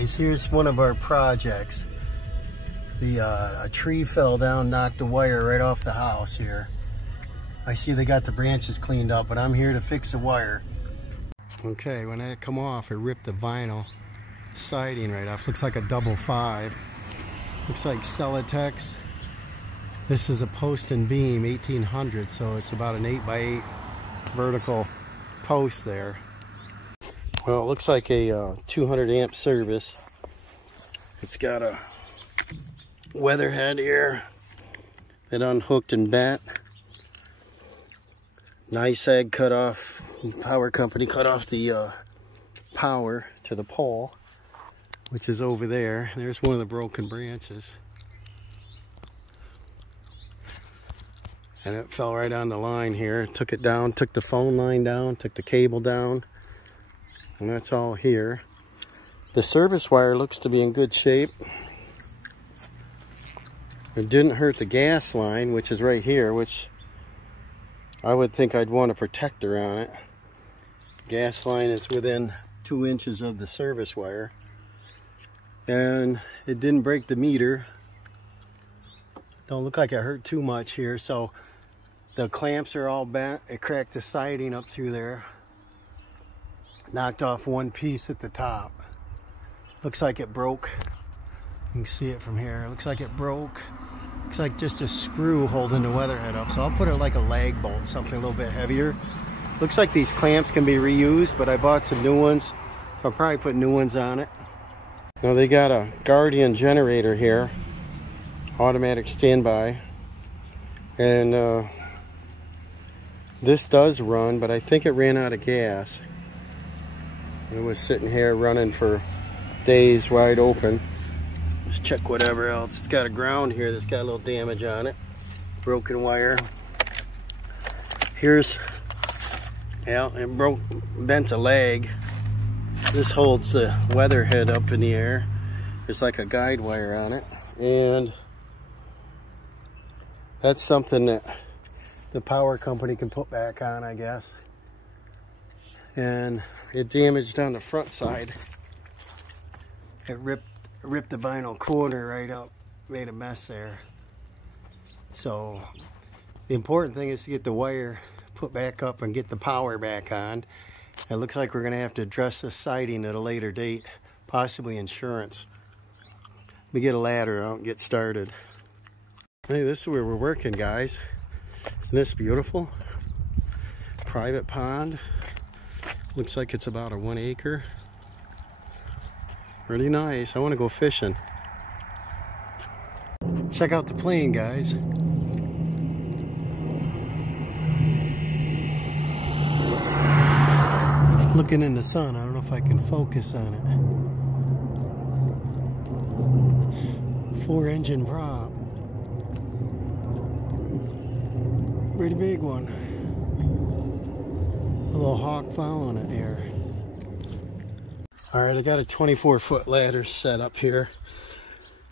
guys, here's one of our projects. A tree fell down, knocked a wire right off the house here. I see they got the branches cleaned up, but I'm here to fix the wire. Okay, when that come off, it ripped the vinyl siding right off. Looks like a 5. Looks like Celotex. This is a post and beam, 1800, so it's about an 8x8 vertical post there. Well, it looks like a 200 amp service. It's got a weather head here that unhooked and bent. NICEAG cut off, power company cut off the power to the pole, which is over there. There's one of the broken branches. And it fell right on the line here. Took it down, took the phone line down, took the cable down. And that's all here. The service wire looks to be in good shape. It didn't hurt the gas line, which is right here, which I would think I'd want a protector on it. Gas line is within 2 inches of the service wire. And it didn't break the meter. Don't look like it hurt too much here. So the clamps are all bent. It cracked the siding up through there. Knocked off one piece at the top. Looks like it broke. You can see it from here. Looks like it broke. Looks like just a screw holding the weather head up. So I'll put it like a lag bolt, something a little bit heavier. Looks like these clamps can be reused, but I bought some new ones. I'll probably put new ones on it. Now they got a Guardian generator here. Automatic standby. And this does run, but I think it ran out of gas. It was sitting here running for days wide open. Let's check whatever else. It's got a ground here that's got a little damage on it. Broken wire. Here's, yeah, it bent a leg. This holds the weather head up in the air. There's like a guide wire on it. And that's something that the power company can put back on, I guess. And it damaged on the front side. It ripped the vinyl corner right up, made a mess there. So the important thing is to get the wire put back up and get the power back on. It looks like we're gonna have to address the siding at a later date, possibly insurance. Let me get a ladder out and get started. Hey, this is where we're working, guys. Isn't this beautiful? Private pond. Looks like it's about a 1 acre. Really nice. I want to go fishing. Check out the plane, guys. Looking in the sun. I don't know if I can focus on it. 4-engine prop. Pretty big one. A little hawk following it here. All right, I got a 24-foot ladder set up here.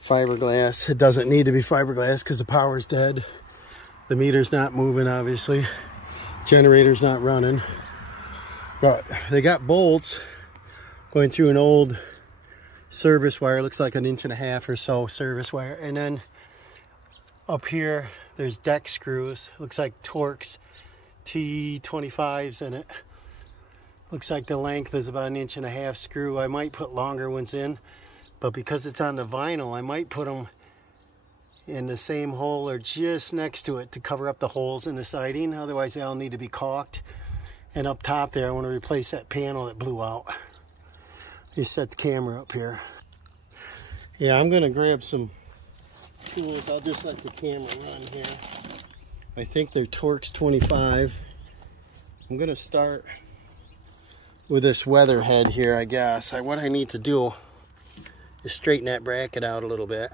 Fiberglass. It doesn't need to be fiberglass because the power's dead. The meter's not moving, obviously. Generator's not running. But they got bolts going through an old service wire. Looks like 1.5 inches or so service wire. And then up here, there's deck screws. Looks like Torx T25s in it. Looks like the length is about 1.5 inch screw. I might put longer ones in, but because it's on the vinyl, I might put them in the same hole or just next to it to cover up the holes in the siding. Otherwise, they all need to be caulked. And up top there, I want to replace that panel that blew out. Just set the camera up here. Yeah, I'm going to grab some tools. I'll just let the camera run here. I think they're Torx 25. I'm going to start with this weather head here, I guess. What I need to do is straighten that bracket out a little bit.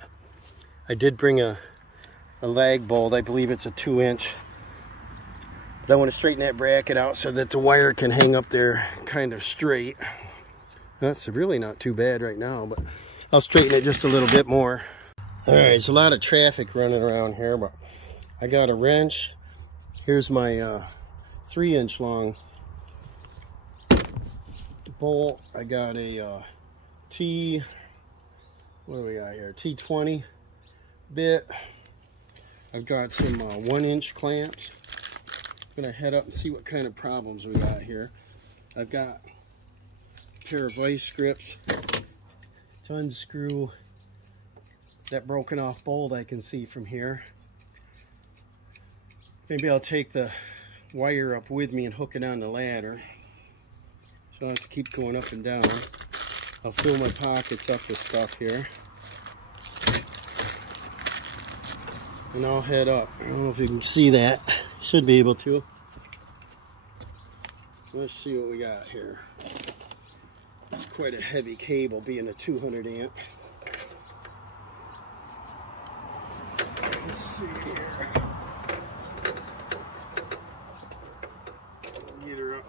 I did bring a lag bolt. I believe it's a 2-inch. But I want to straighten that bracket out so that the wire can hang up there kind of straight. That's really not too bad right now, but I'll straighten it just a little bit more. All right, it's a lot of traffic running around here, but I got a wrench. Here's my 3-inch long bolt. I got a T What do we got here? T20 bit. I've got some 1-inch clamps. I'm gonna head up and see what kind of problems we got here. I've got a pair of vice grips to unscrew that broken off bolt I can see from here. Maybe I'll take the wire up with me and hook it on the ladder, so I have to keep going up and down. I'll fill my pockets up with stuff here, and I'll head up. I don't know if you can see that. Should be able to. Let's see what we got here. It's quite a heavy cable, being a 200 amp. Let's see here. Get her up.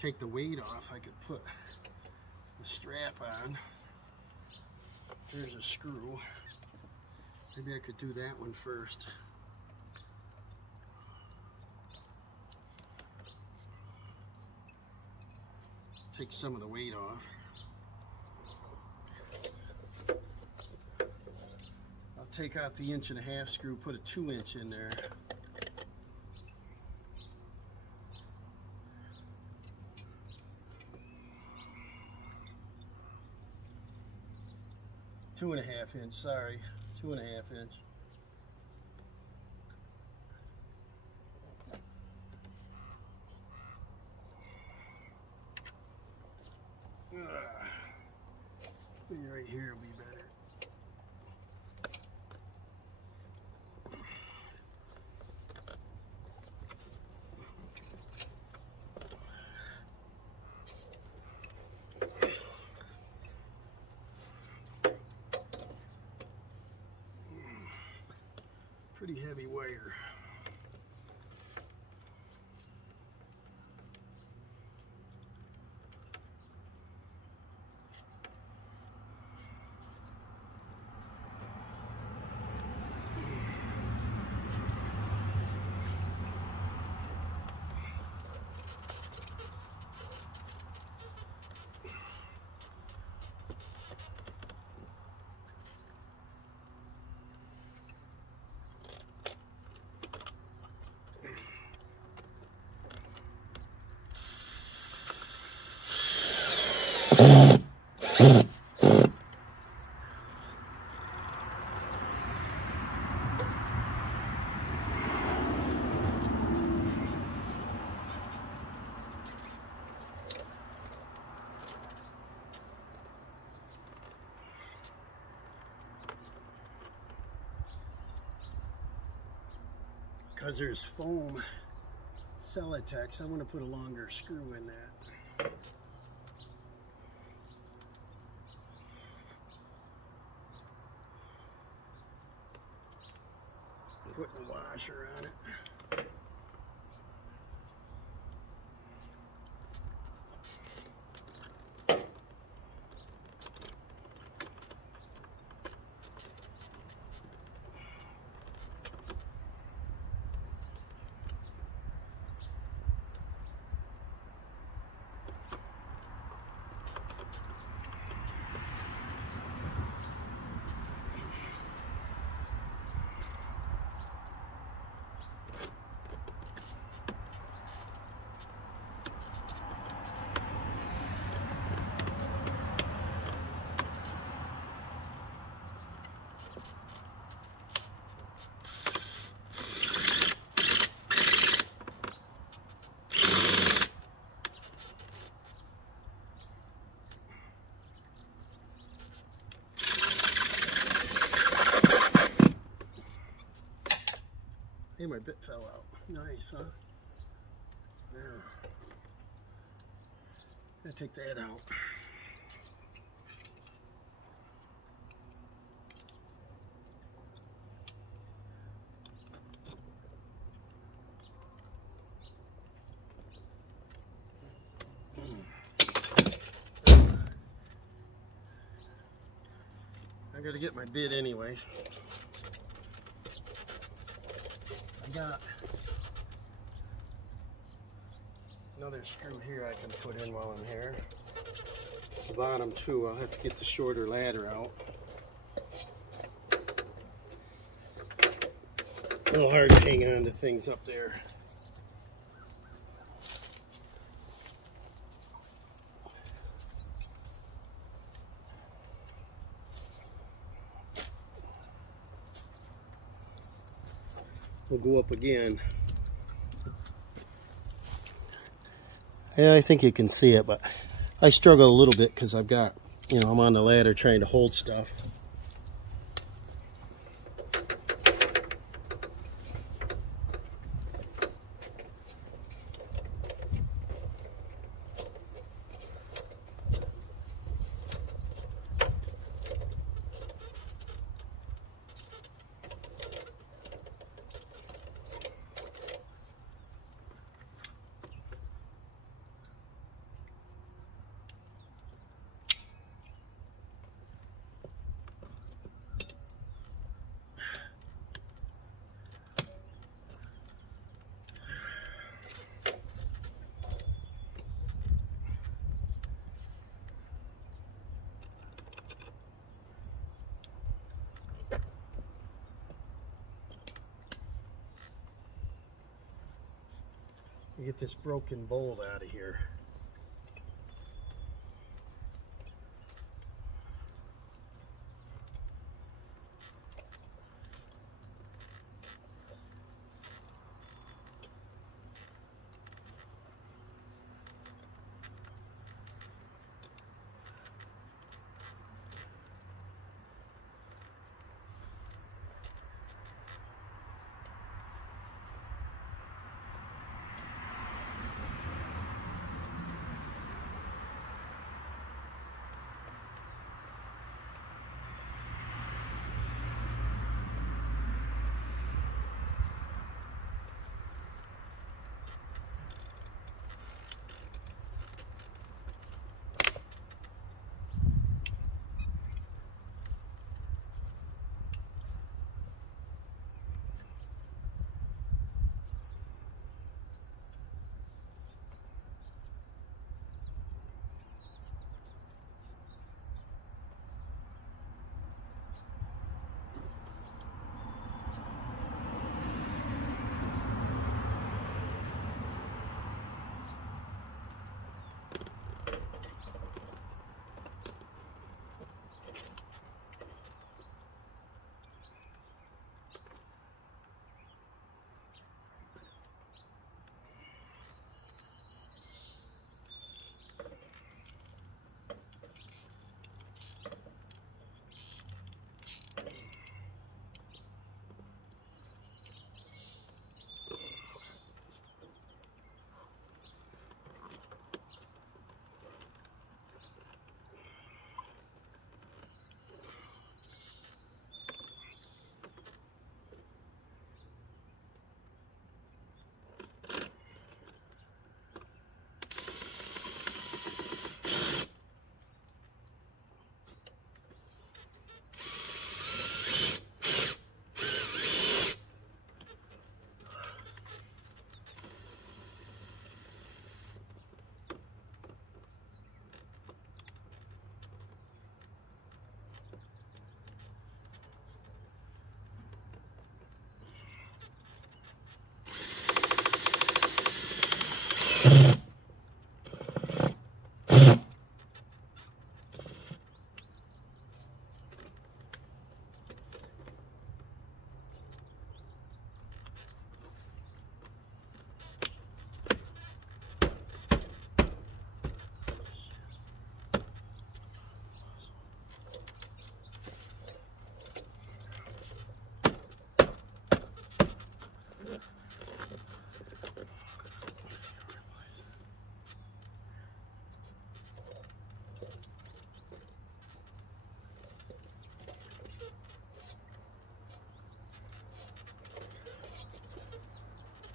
Take the weight off, I could put the strap on. There's a screw. Maybe I could do that one first. Take some of the weight off. I'll take out the 1.5-inch screw, put a 2-inch in there. Two and a half inch, sorry, 2.5 inch. Maybe right here will be better. Pretty heavy wire. Because there's foam Celotex, I'm going to put a longer screw in that. Putting a washer on it. Hey, my bit fell out. Nice, huh? There. Gotta take that out. I gotta get my bit anyway. I got another screw here I can put in while I'm here. The bottom too, I'll have to get the shorter ladder out. A little hard to hang on to things up there. We'll go up again. Yeah, I think you can see it, but I struggle a little bit because I've got, you know, I'm on the ladder trying to hold stuff. Get this broken bolt out of here.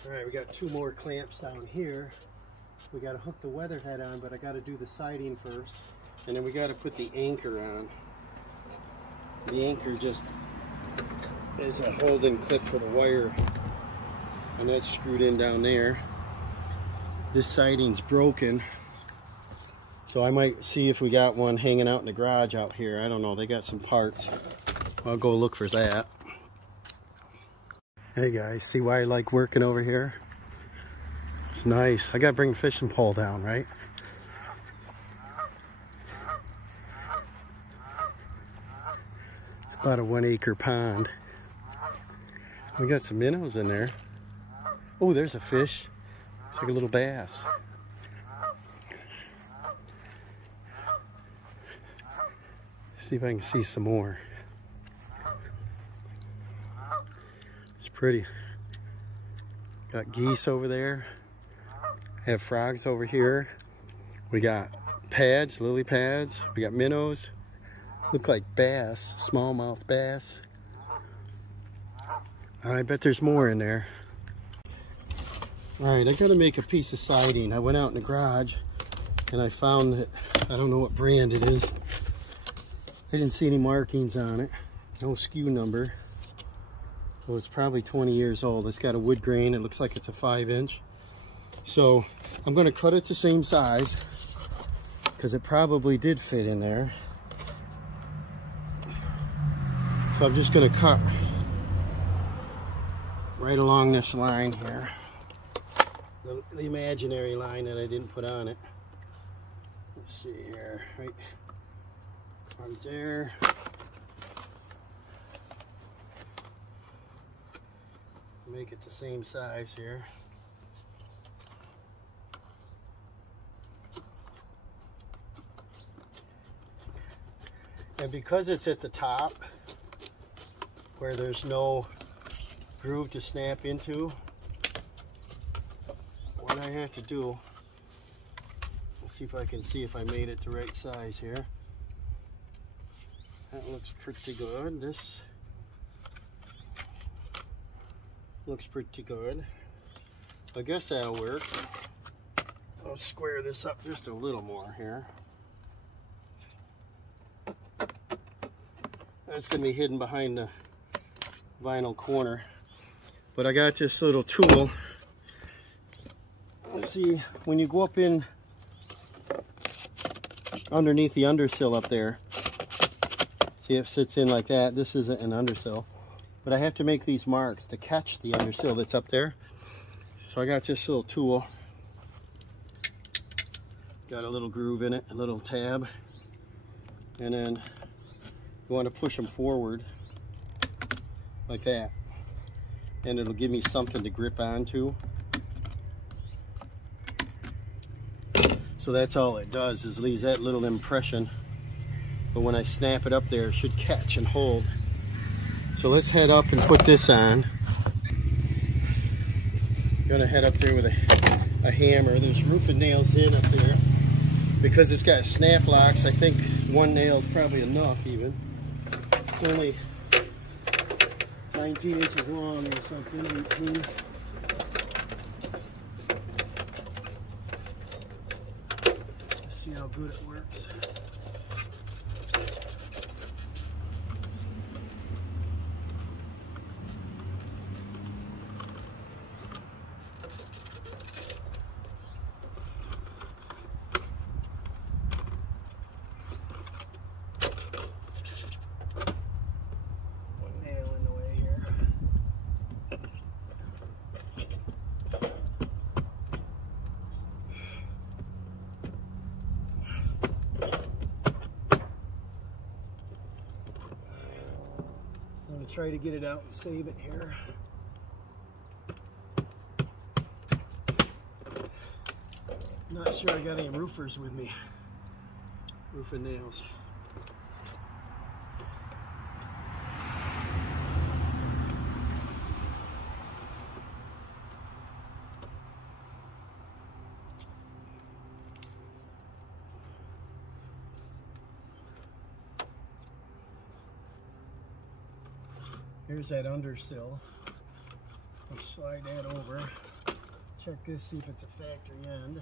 All right, we got two more clamps down here. We got to hook the weather head on, but I got to do the siding first, and then we got to put the anchor on. The anchor just is a holding clip for the wire, and that's screwed in down there. This siding's broken, so I might see if we got one hanging out in the garage out here. I don't know, they got some parts. I'll go look for that. Hey guys, see why I like working over here? It's nice. I gotta bring the fishing pole down, right? It's about a 1 acre pond. We got some minnows in there. Oh, there's a fish. It's like a little bass. See if I can see some more. It's pretty. Got geese over there. Have frogs over here. We got pads, lily pads. We got minnows. Look like bass, smallmouth bass. I bet there's more in there. All right, I gotta make a piece of siding. I went out in the garage and I found that, I don't know what brand it is. I didn't see any markings on it. No SKU number. So it's probably 20 years old. It's got a wood grain. It looks like it's a 5-inch. So I'm gonna cut it the same size because it probably did fit in there. So I'm just gonna cut right along this line here. The imaginary line that I didn't put on it. Let's see here, right there. Make it the same size here. And because it's at the top where there's no groove to snap into, what I have to do, let's see if I can see if I made it the right size here. That looks pretty good. This looks pretty good. I guess that'll work. I'll square this up just a little more here. That's going to be hidden behind the vinyl corner. But I got this little tool. Let's see, when you go up in underneath the undersill up there, see if it sits in like that. This isn't an undersill, but I have to make these marks to catch the undersill that's up there. So I got this little tool. Got a little groove in it, a little tab, and then you want to push them forward like that, and it'll give me something to grip onto. So that's all it does, is leaves that little impression. But when I snap it up there, it should catch and hold. So let's head up and put this on. I'm gonna head up there with a hammer. There's roofing nails in up there. Because it's got snap locks, I think one nail is probably enough even. It's only 19 inches long or something, 18. See how good it works. One nail in the way here. I'm going to try to get it out and save it here. Not sure I got any roofers with me. Roofing nails. Here's that undersill. I'll slide that over. Check this, see if it's a factory end.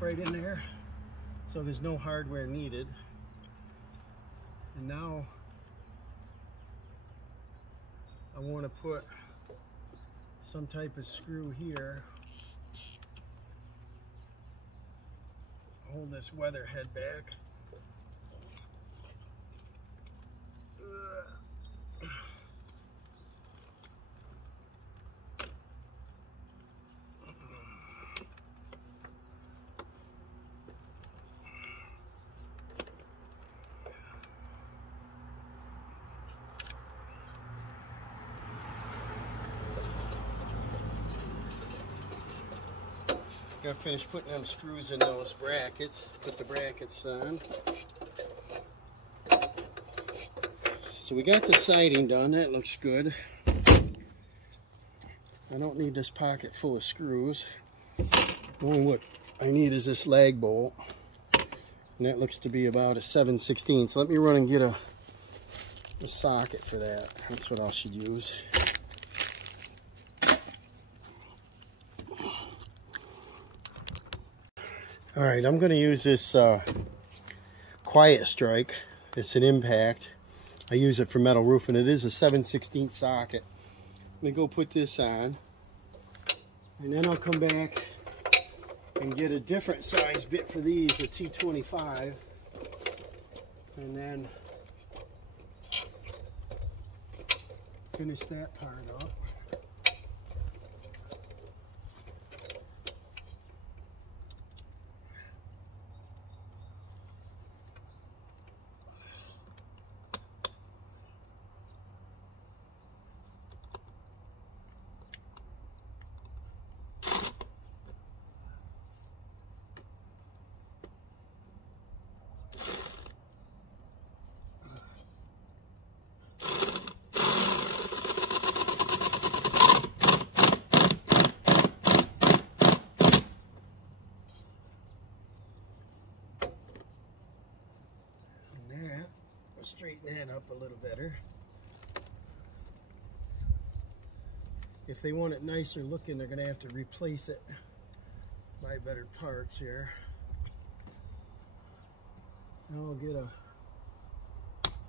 right in there, so there's no hardware needed. And now I want to put some type of screw here, hold this weather head back. Got finished putting them screws in those brackets. Put the brackets on. So we got the siding done. That looks good. I don't need this pocket full of screws. Only what I need is this lag bolt. And that looks to be about a 7/16. So let me run and get a socket for that. That's what I should use. Alright, I'm going to use this Quiet Strike. It's an impact. I use it for metal roofing. It is a 7/16 socket. Let me go put this on. And then I'll come back and get a different size bit for these, a T25. And then finish that part up. Straighten that up a little better. If they want it nicer looking, they're going to have to replace it by better parts here. And I'll get a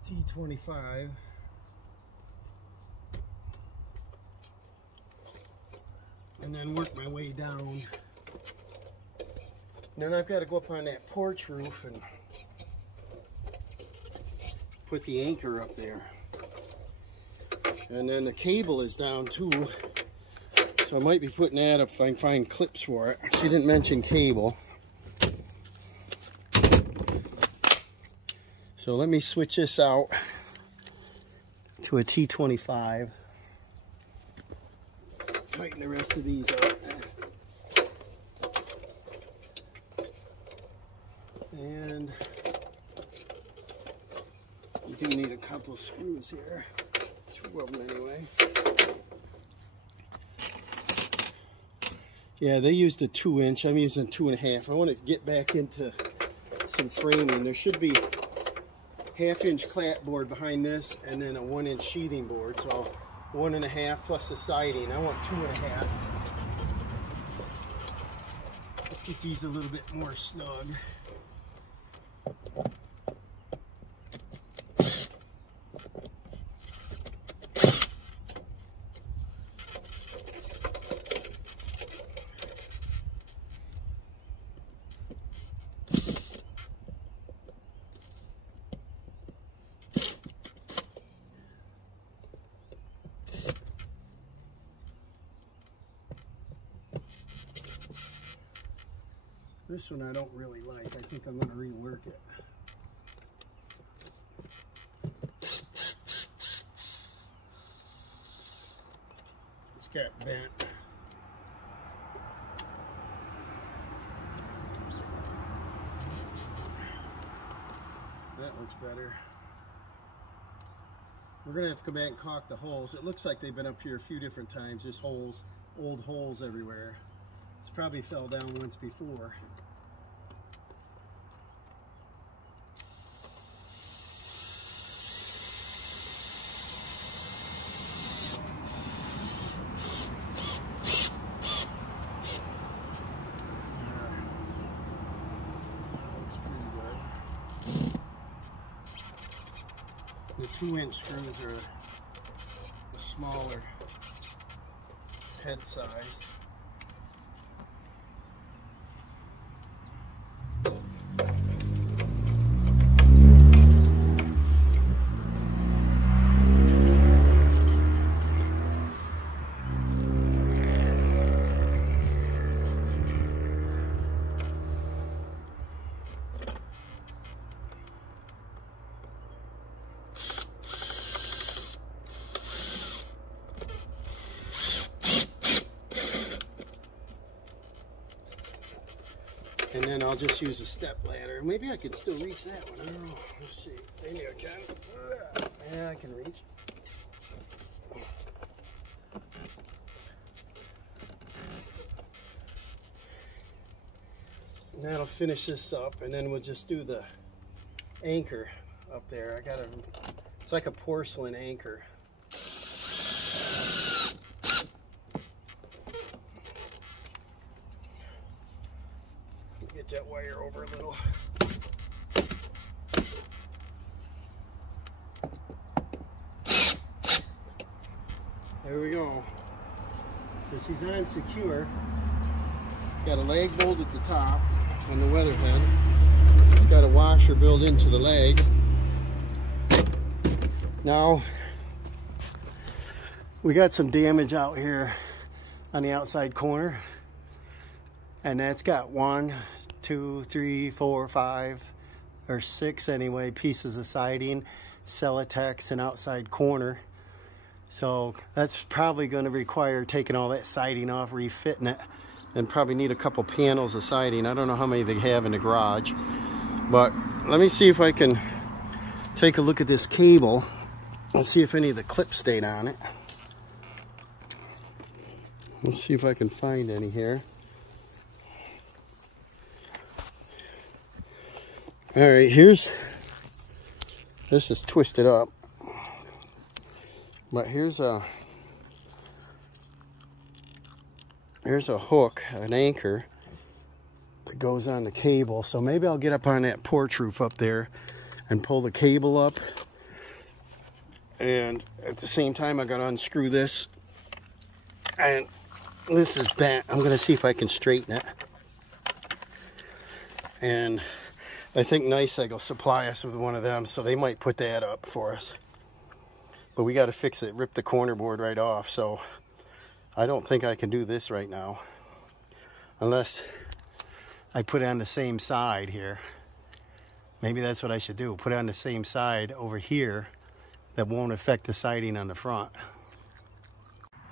T25. And then work my way down. And then I've got to go up on that porch roof and put the anchor up there. And then the cable is down too, so I might be putting that up if I can find clips for it. She didn't mention cable. So let me switch this out to a T25. Tighten the rest of these up. And you do need a couple of screws here. 2 of them anyway. Yeah, they used a 2-inch. I'm using 2.5. I want to get back into some framing. There should be 1/2-inch clapboard behind this and then a 1-inch sheathing board. So 1.5 plus the siding. I want 2.5. Let's get these a little bit more snug. This one I don't really like. I think I'm going to rework it. It's got bent. That looks better. We're going to have to come back and caulk the holes. It looks like they've been up here a few different times. Just holes, old holes everywhere. It's probably fell down once before. 2-inch screws are a smaller head size. And then I'll just use a step ladder. Maybe I could still reach that one. I don't know. Let's see. Maybe I can. Yeah, I can reach. And that'll finish this up, and then we'll just do the anchor up there. It's like a porcelain anchor. Get that wire over a little. There we go. So she's on secure. Got a leg bolt at the top on the weather head. It's got a washer built into the leg. Now, we got some damage out here on the outside corner. And that's got 1, 2, 3, 4, 5, or 6 anyway, pieces of siding, Celotex, and outside corner. So that's probably going to require taking all that siding off, refitting it, and probably need a couple panels of siding. I don't know how many they have in the garage, but let me see if I can take a look at this cable and see if any of the clips stayed on it. Let's see if I can find any here. All right, this is twisted up, but here's a hook, an anchor that goes on the cable. So maybe I'll get up on that porch roof up there and pull the cable up, and at the same time I gotta unscrew this, and this is bent. I'm gonna see if I can straighten it, and I think NYSEG will supply us with one of them, so they might put that up for us. But we got to fix it, rip the corner board right off, so I don't think I can do this right now. Unless I put it on the same side here. Maybe that's what I should do, put it on the same side over here that won't affect the siding on the front.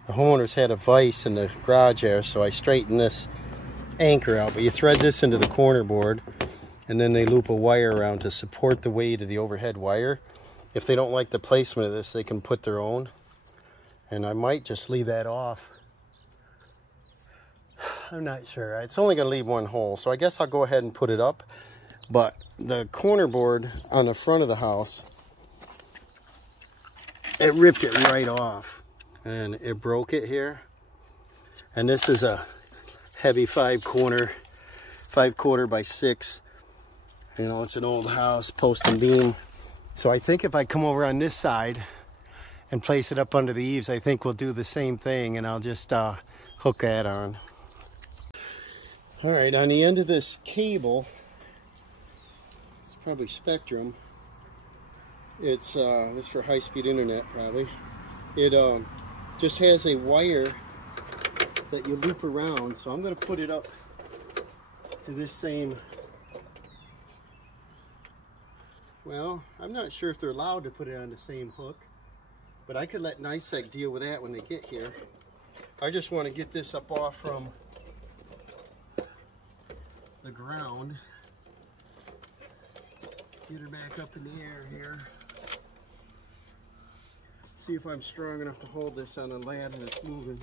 The homeowners had a vise in the garage there, so I straightened this anchor out. But you thread this into the corner board, and then they loop a wire around to support the weight of the overhead wire. If they don't like the placement of this, they can put their own. And I might just leave that off. I'm not sure. It's only going to leave one hole, so I guess I'll go ahead and put it up. But the corner board on the front of the house, it ripped it right off. And it broke it here. And this is a heavy 5/4 by 6. You know, it's an old house, post and beam. So I think if I come over on this side and place it up under the eaves, I think we'll do the same thing, and I'll just hook that on. All right, on the end of this cable, it's probably Spectrum. It's for high-speed internet, probably. It just has a wire that you loop around, so I'm going to put it up to this same. Well, I'm not sure if they're allowed to put it on the same hook, but I could let NYSEG deal with that when they get here. I just want to get this up off from the ground. Get her back up in the air here. See if I'm strong enough to hold this on a ladder that's moving.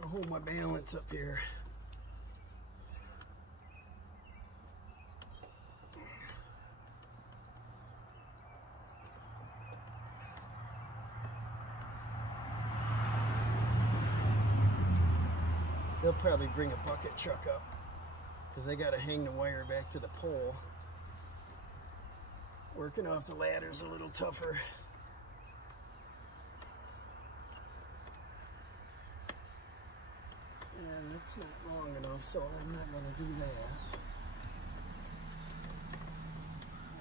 I'll hold my balance up here. They'll probably bring a bucket truck up because they got to hang the wire back to the pole. Working off the ladder's a little tougher. And that's not long enough, so I'm not going to do that.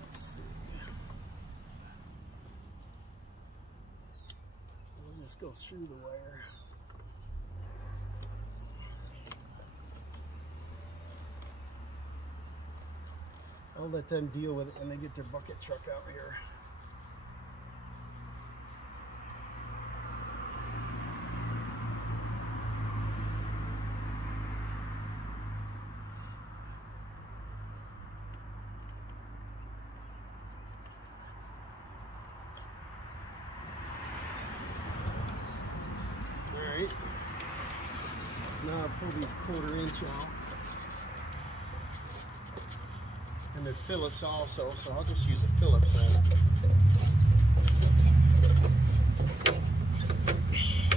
Let's see. I'll just go through the wire. I'll let them deal with it when they get their bucket truck out here. Alright, now I'll pull these 1/4 inch out. And they're Phillips also, so I'll just use a Phillips on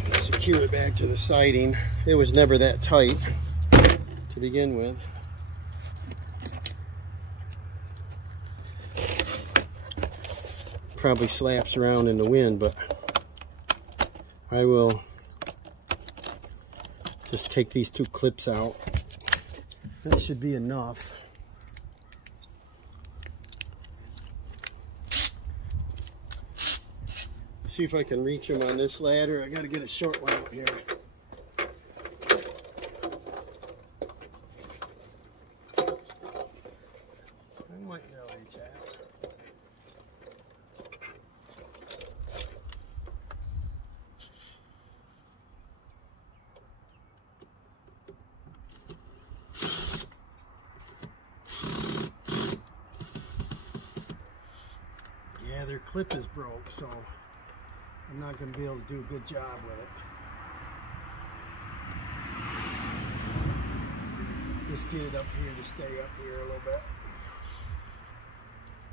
it. Secure it back to the siding. It was never that tight to begin with. Probably slaps around in the wind, but I will just take these 2 clips out. That should be enough. See if I can reach them on this ladder. I got to get a short one out here. I might be able to reach that. Yeah, their clip is broke, so I'm not going to be able to do a good job with it. Just get it up here to stay up here a little bit.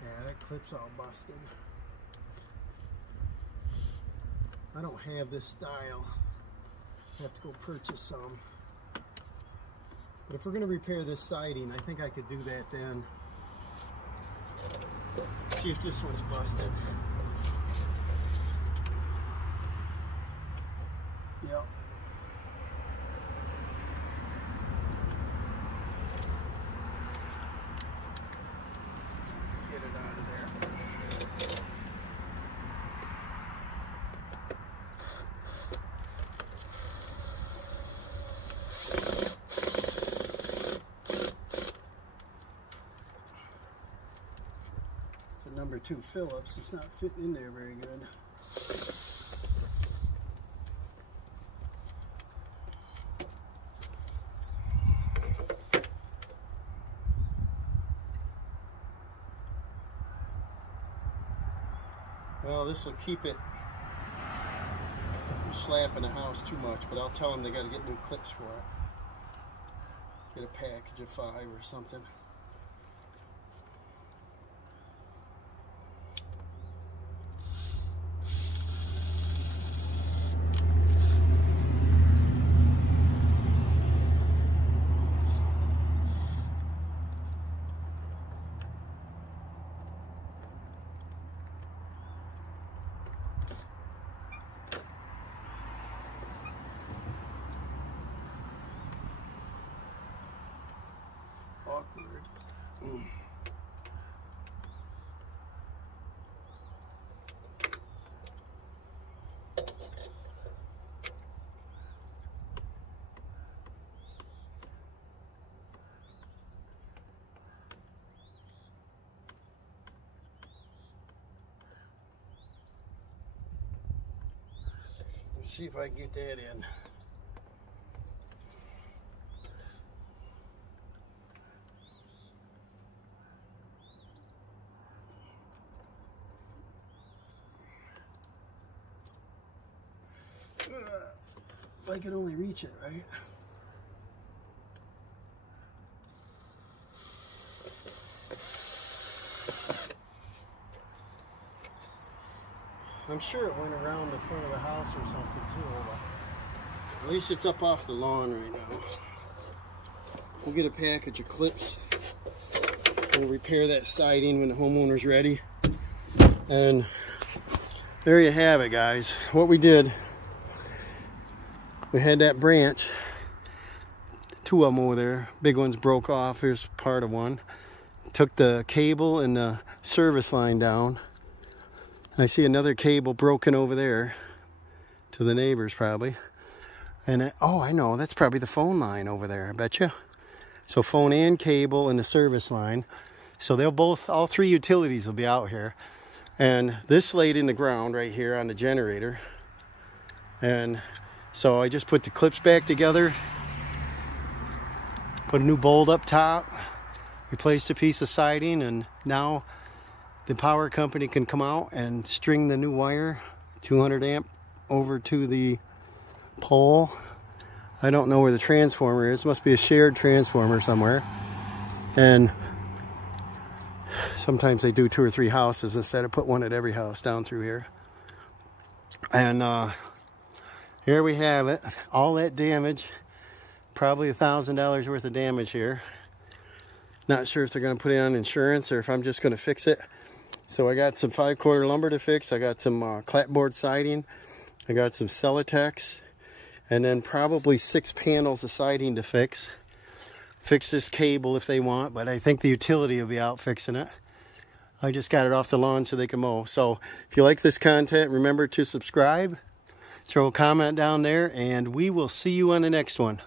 Yeah, that clip's all busted. I don't have this style. I have to go purchase some. But if we're going to repair this siding, I think I could do that then. See if this one's busted. Yep. Let's see if we can get it out of there. It's a number 2 Phillips. It's not fitting in there very good. Well, this will keep it from slapping the house too much, but I'll tell them they got to get new clips for it. Get a package of 5 or something. Awkward. Let's see if I can get that in. If I could only reach it, right? I'm sure it went around the front of the house or something too. At least it's up off the lawn right now. We'll get a package of clips. We'll repair that siding when the homeowner's ready. And there you have it, guys. What we did, we had that branch, 2 of them over there. Big ones broke off. Here's part of one. Took the cable and the service line down. I see another cable broken over there to the neighbors probably. And oh, I know, that's probably the phone line over there, I bet you. So phone and cable and the service line. So they'll both, all 3 utilities will be out here. And this laid in the ground right here on the generator. And so I just put the clips back together, put a new bolt up top, replaced a piece of siding, and now the power company can come out and string the new wire, 200 amp, over to the pole. I don't know where the transformer is. Must be a shared transformer somewhere. And sometimes they do 2 or 3 houses instead of put one at every house down through here. And here we have it. All that damage. Probably $1,000 worth of damage here. Not sure if they're going to put it on insurance or if I'm just going to fix it. So I got some 5/4 lumber to fix. I got some clapboard siding. I got some Celotex. And then probably 6 panels of siding to fix. Fix this cable if they want, but I think the utility will be out fixing it. I just got it off the lawn so they can mow. So if you like this content, remember to subscribe. Throw a comment down there, and we will see you on the next one.